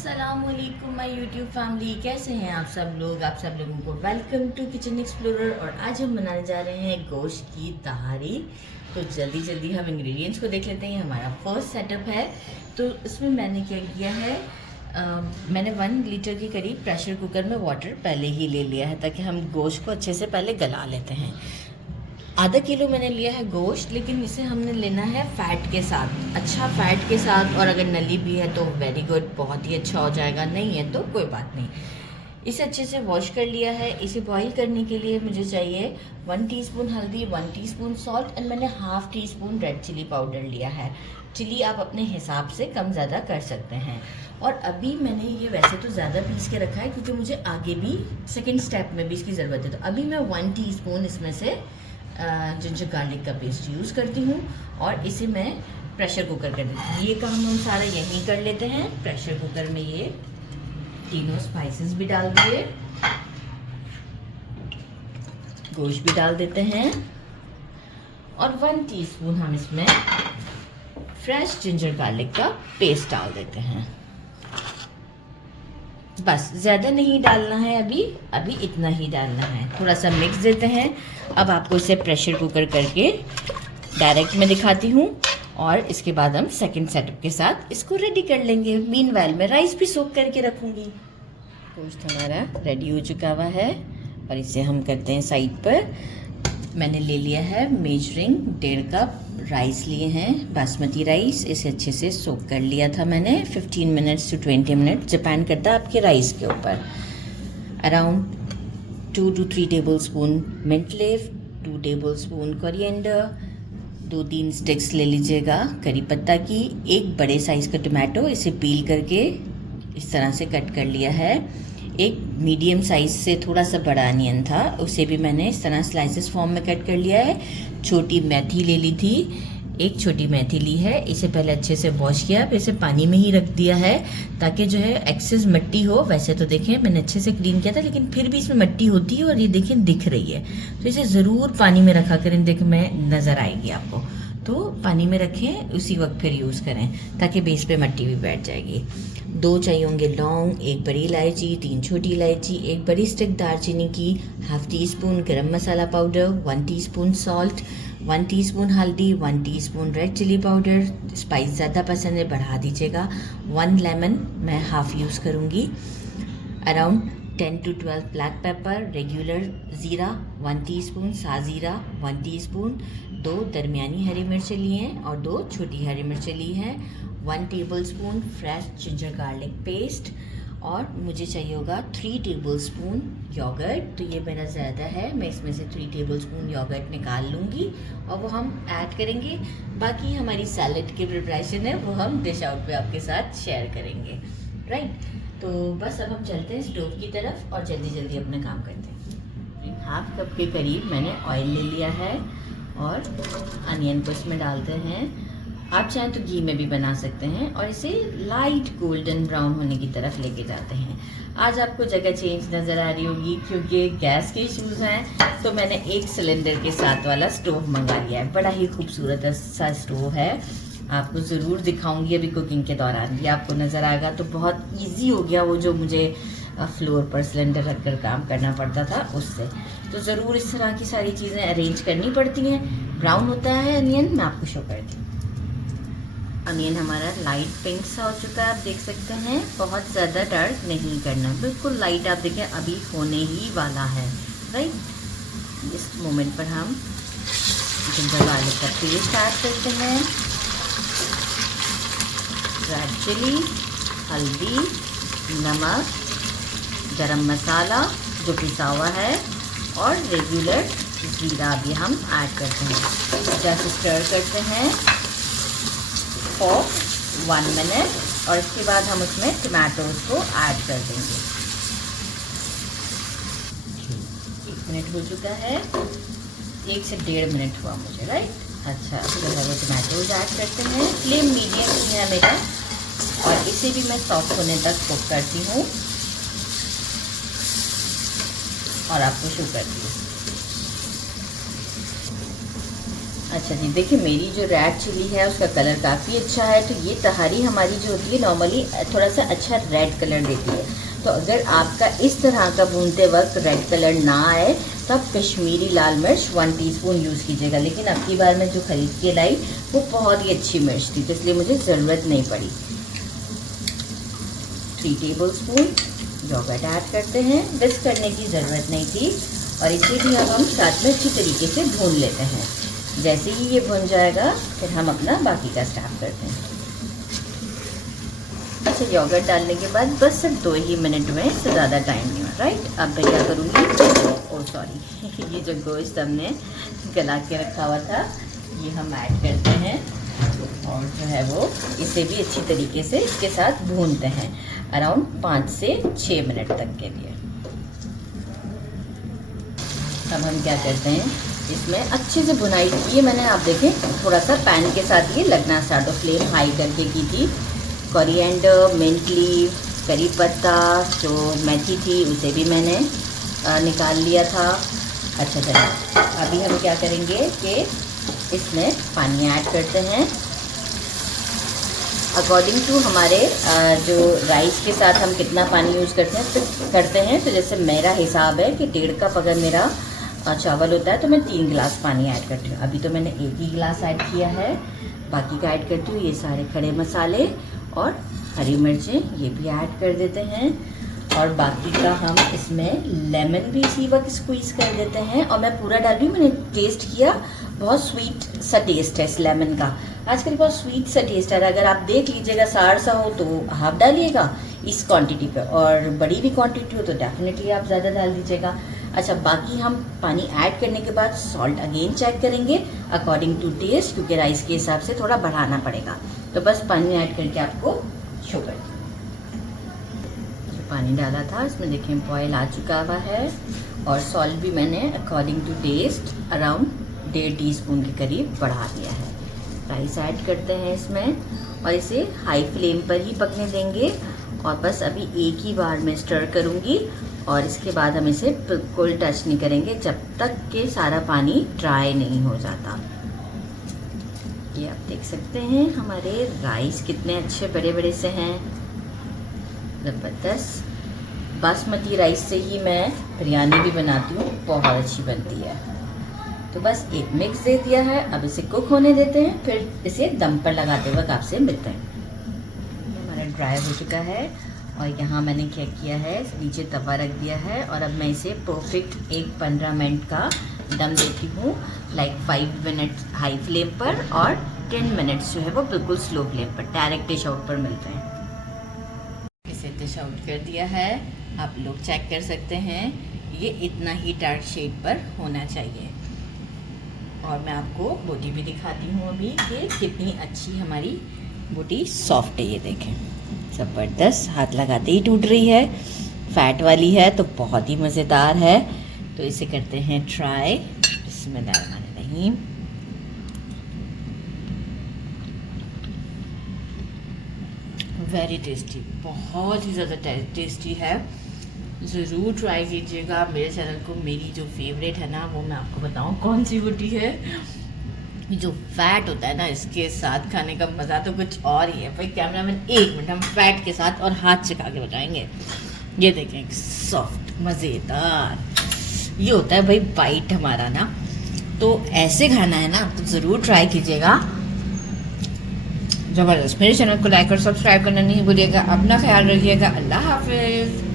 अस्सलामुअलैकुम my YouTube family, कैसे हैं आप सब लोगों को वेलकम टू किचन एक्सप्लोरर। और आज हम बनाने जा रहे हैं गोश्त की तहारी। तो जल्दी जल्दी हम इंग्रेडिएंट्स को देख लेते हैं। हमारा फर्स्ट सेटअप है, तो इसमें मैंने क्या किया है, मैंने 1 लीटर के करीब प्रेशर कुकर में वाटर पहले ही ले लिया है ताकि हम गोश्त को अच्छे से पहले गला लेते हैं। आधा किलो मैंने लिया है गोश्त, लेकिन इसे हमने लेना है फ़ैट के साथ, अच्छा फ़ैट के साथ। और अगर नली भी है तो वेरी गुड, बहुत ही अच्छा हो जाएगा, नहीं है तो कोई बात नहीं। इसे अच्छे से वॉश कर लिया है। इसे बॉईल करने के लिए मुझे चाहिए 1 टीस्पून हल्दी, 1 टीस्पून सॉल्ट एंड मैंने half teaspoon red chili powder लिया है। चिली आप अपने हिसाब से कम ज़्यादा कर सकते हैं। और अभी मैंने ये वैसे तो ज़्यादा पीस के रखा है क्योंकि मुझे आगे भी सेकेंड स्टेप में भी इसकी ज़रूरत है। तो अभी मैं 1 टीस्पून इसमें से जिंजर गार्लिक का पेस्ट यूज़ करती हूँ और इसे मैं प्रेशर कुकर कर देती हूँ। ये काम हम सारा यहीं कर लेते हैं। प्रेशर कुकर में ये तीनों स्पाइसेस भी डाल दिए, गोश्त भी डाल देते हैं और 1 टीस्पून हम इसमें फ्रेश जिंजर गार्लिक का पेस्ट डाल देते हैं। बस ज़्यादा नहीं डालना है, अभी इतना ही डालना है। थोड़ा सा मिक्स देते हैं। अब आपको इसे प्रेशर कुकर करके डायरेक्ट में दिखाती हूँ और इसके बाद हम सेकंड सेटअप के साथ इसको रेडी कर लेंगे। मीनवाइल मैं राइस भी सोक करके रखूँगी। गोश्त हमारा रेडी हो चुका हुआ है और इसे हम करते हैं साइड पर। मैंने ले लिया है मेजरिंग 1.5 कप राइस लिए हैं, बासमती राइस। इसे अच्छे से सोक कर लिया था मैंने 15 मिनट्स टू 20 मिनट, डिपेंड करता है आपके राइस के ऊपर। Around 2 to 3 tablespoon mint leaf, 2 tablespoon coriander, 2-3 sticks ले लीजिएगा करी पत्ता की। एक बड़े साइज़ का टमाटो, इसे पील करके इस तरह से कट कर लिया है। एक मीडियम साइज़ से थोड़ा सा बड़ा अनियन था, उसे भी मैंने इस तरह स्लाइसेस फॉर्म में कट कर लिया है। छोटी मेथी ले ली थी, एक छोटी मेथी ली है। इसे पहले अच्छे से वॉश किया, फिर इसे पानी में ही रख दिया है ताकि जो है एक्सेस मिट्टी हो। वैसे तो देखें मैंने अच्छे से क्लीन किया था, लेकिन फिर भी इसमें मिट्टी होती है और ये देखें दिख रही है। तो इसे ज़रूर पानी में रखा करें, देखें मैं नज़र आएगी आपको। तो पानी में रखें, उसी वक्त फिर यूज़ करें ताकि बेस पे मिट्टी भी बैठ जाएगी। 2 चाहिए होंगे लौंग, 1 बड़ी इलायची, 3 छोटी इलायची, 1 बड़ी स्टिक दालचीनी की, half teaspoon garam masala powder, 1 teaspoon salt, 1 teaspoon हल्दी, 1 teaspoon red chili powder. Spice ज़्यादा पसंद है बढ़ा दीजिएगा। 1 लेमन मैं हाफ यूज़ करूँगी। Around 10 to 12 black pepper, regular ज़ीरा 1 टीस्पून, साज़ीरा 1 टीस्पून, 2 दरमियानी हरी मिर्चें ली हैं और 2 छोटी हरी मिर्चें ली हैं, 1 tablespoon fresh ginger garlic paste और मुझे चाहिए होगा 3 टेबलस्पून योगर्ट। तो ये मेरा ज़्यादा है, मैं इसमें से 3 टेबलस्पून योगर्ट निकाल लूँगी और वो हम ऐड करेंगे। बाकी हमारी सैलड की प्रिपरेशन है वो हम डिश आउट पे आपके साथ शेयर करेंगे, राइट। तो बस अब हम चलते हैं स्टोव की तरफ और जल्दी जल्दी अपना काम करते हैं। हाफ कप के करीब मैंने ऑयल ले लिया है और अनियन को इसमें डालते हैं। आप चाहें तो घी में भी बना सकते हैं और इसे लाइट गोल्डन ब्राउन होने की तरफ लेके जाते हैं। आज आपको जगह चेंज नज़र आ रही होगी क्योंकि गैस के इश्यूज़ हैं, तो मैंने 1 सिलेंडर के साथ वाला स्टोव मंगा लिया है। बड़ा ही खूबसूरत सा स्टोव है, आपको ज़रूर दिखाऊंगी अभी कुकिंग के दौरान। ये आपको नज़र आएगा तो बहुत इजी हो गया वो जो मुझे फ्लोर पर सिलेंडर रखकर काम करना पड़ता था उससे। तो ज़रूर इस तरह की सारी चीज़ें अरेंज करनी पड़ती हैं। ब्राउन होता है अनियन, मैं आपको शो करती हूँ। अनियन हमारा लाइट पिंक सा हो चुका है, आप देख सकते हैं। बहुत ज़्यादा डार्क नहीं करना, बिल्कुल लाइट। आप देखें अभी होने ही वाला है, राइट। इस मोमेंट पर हम जिंजर गार्लिक का पेस्ट ऐड करते हैं, रेड चिली, हल्दी, नमक, गरम मसाला जो पिसा हुआ है और रेगुलर ज़ीरा भी हम ऐड करते हैं। जैसे स्टर करते हैं फॉर 1 मिनट और इसके बाद हम उसमें टमाटोज को ऐड कर देंगे। 1 मिनट हो चुका है, 1 से 1.5 मिनट हुआ मुझे, राइट। अच्छा, तो वो टमाटोज ऐड करते हैं। फ्लेम मीडियम ही है मेरा और इसे भी मैं सॉफ्ट होने तक कुक करती हूँ और आपको शो करती हूँ। अच्छा, अच्छा जी, देखिए मेरी जो रेड चिली है उसका कलर काफ़ी अच्छा है। तो ये तहारी हमारी जो होती है नॉर्मली थोड़ा सा अच्छा रेड कलर देती है। तो अगर आपका इस तरह का भूनते वक्त रेड कलर ना आए तो आप कश्मीरी लाल मिर्च 1 टीस्पून यूज़ कीजिएगा। लेकिन अब की बार मैं जो ख़रीद के लाई वो बहुत ही अच्छी मिर्च थी, तो इसलिए मुझे ज़रूरत नहीं पड़ी। 3 टेबलस्पून योगर्ट ऐड करते हैं। विस्क करने की ज़रूरत नहीं थी। और इसे भी अब हम साथ में अच्छी तरीके से भून लेते हैं। जैसे ही ये भुन जाएगा फिर हम अपना बाकी का स्टार्ट करते हैं। अच्छा, योगर्ट डालने के बाद बस सिर्फ 2 ही मिनट में, इससे ज़्यादा टाइम नहीं हुआ, राइट। अब मैं क्या करूँगी, ओह सॉरी ये जो गोश्त हमने गला के रखा हुआ था ये हम ऐड करते हैं और जो है वो इसे भी अच्छी तरीके से इसके साथ भूनते हैं अराउंड 5 से 6 मिनट तक के लिए। अब हम क्या करते हैं, इसमें अच्छे से बुनाई की है मैंने, आप देखें थोड़ा सा पैन के साथ ये लगना स्टार्ट हो। फ्लेम हाई करके की थी। कोरिएंडर, मिंट लीव, करी पत्ता, जो मेथी थी उसे भी मैंने निकाल लिया था। अच्छा चलिए, अभी हम क्या करेंगे कि इसमें पानी ऐड करते हैं अकॉर्डिंग टू हमारे जो राइस के साथ हम कितना पानी यूज़ करते हैं। तो जैसे मेरा हिसाब है कि 1.5 कप अगर मेरा चावल होता है तो मैं 3 गिलास पानी ऐड करती हूँ। अभी तो मैंने 1 ही गिलास ऐड किया है, बाकी का ऐड करती हूँ। ये सारे खड़े मसाले और हरी मिर्चें ये भी ऐड कर देते हैं। और बाकी का हम इसमें लेमन भी इसी वक्त स्क्वीज़ कर देते हैं। और मैं पूरा डाल रही हूँ, मैंने टेस्ट किया, बहुत स्वीट सा टेस्ट है इस लेमन का। आजकल बहुत स्वीट सा टेस्ट है। अगर आप देख लीजिएगा सार सा हो तो हाफ डालिएगा इस क्वांटिटी पे, और बड़ी भी क्वांटिटी हो तो डेफिनेटली आप ज़्यादा डाल दीजिएगा। अच्छा, बाकी हम पानी ऐड करने के बाद सॉल्ट अगेन चेक करेंगे अकॉर्डिंग टू टेस्ट, क्योंकि राइस के हिसाब से थोड़ा बढ़ाना पड़ेगा। तो बस पानी ऐड करके आपको शो कर जो पानी डाला था इसमें देखें बॉयल आ चुका हुआ है। और सॉल्ट भी मैंने according to taste around 1.5 teaspoon के करीब बढ़ा दिया है। राइस ऐड करते हैं इसमें और इसे हाई फ्लेम पर ही पकने देंगे। और बस अभी एक ही बार में स्टर करूँगी और इसके बाद हम इसे बिल्कुल टच नहीं करेंगे जब तक कि सारा पानी ड्राई नहीं हो जाता। ये आप देख सकते हैं हमारे राइस कितने अच्छे बड़े बड़े से हैं, ज़बरदस्त। बासमती राइस से ही मैं बिरयानी भी बनाती हूँ, बहुत अच्छी बनती है। तो बस एक मिक्स दे दिया है, अब इसे कुक होने देते हैं, फिर इसे दम पर लगाते वक्त आपसे मिलते हैं। हमारा ड्राई हो चुका है और यहाँ मैंने क्या किया है, नीचे तवा रख दिया है और अब मैं इसे परफेक्ट एक 15 मिनट का दम देती हूँ, लाइक 5 मिनट हाई फ्लेम पर और 10 मिनट्स जो है वो बिल्कुल स्लो फ्लेम पर। डायरेक्ट डिश आउट पर मिलते हैं। इसे डिश आउट कर दिया है, आप लोग चेक कर सकते हैं, ये इतना ही डार्क शेड पर होना चाहिए। और मैं आपको बोटी भी दिखाती हूँ अभी कि कितनी अच्छी हमारी बोटी सॉफ्ट है। ये देखें, ज़बरदस्त, हाथ लगाते ही टूट रही है, फैट वाली है तो बहुत ही मज़ेदार है। तो इसे करते हैं ट्राई। बिस्मिल्लाहिर्रहमानिर्रहीम। वेरी टेस्टी, बहुत ही ज़्यादा टेस्टी है। ज़रूर ट्राई कीजिएगा। मेरे चैनल को मेरी जो फेवरेट है ना, वो मैं आपको बताऊँ कौन सी बोटी है। जो फैट होता है ना, इसके साथ खाने का मज़ा तो कुछ और ही है। भाई कैमरामैन, 1 मिनट, हम फैट के साथ और हाथ चखा के बताएंगे। ये देखें, सॉफ्ट मज़ेदार, ये होता है भाई बाइट हमारा ना। तो ऐसे खाना है ना, तो ज़रूर ट्राई कीजिएगा, ज़बरदस्त। मेरे चैनल को लाइक और सब्सक्राइब करना नहीं भूलिएगा। अपना ख्याल रखिएगा। अल्लाह हाफिज़।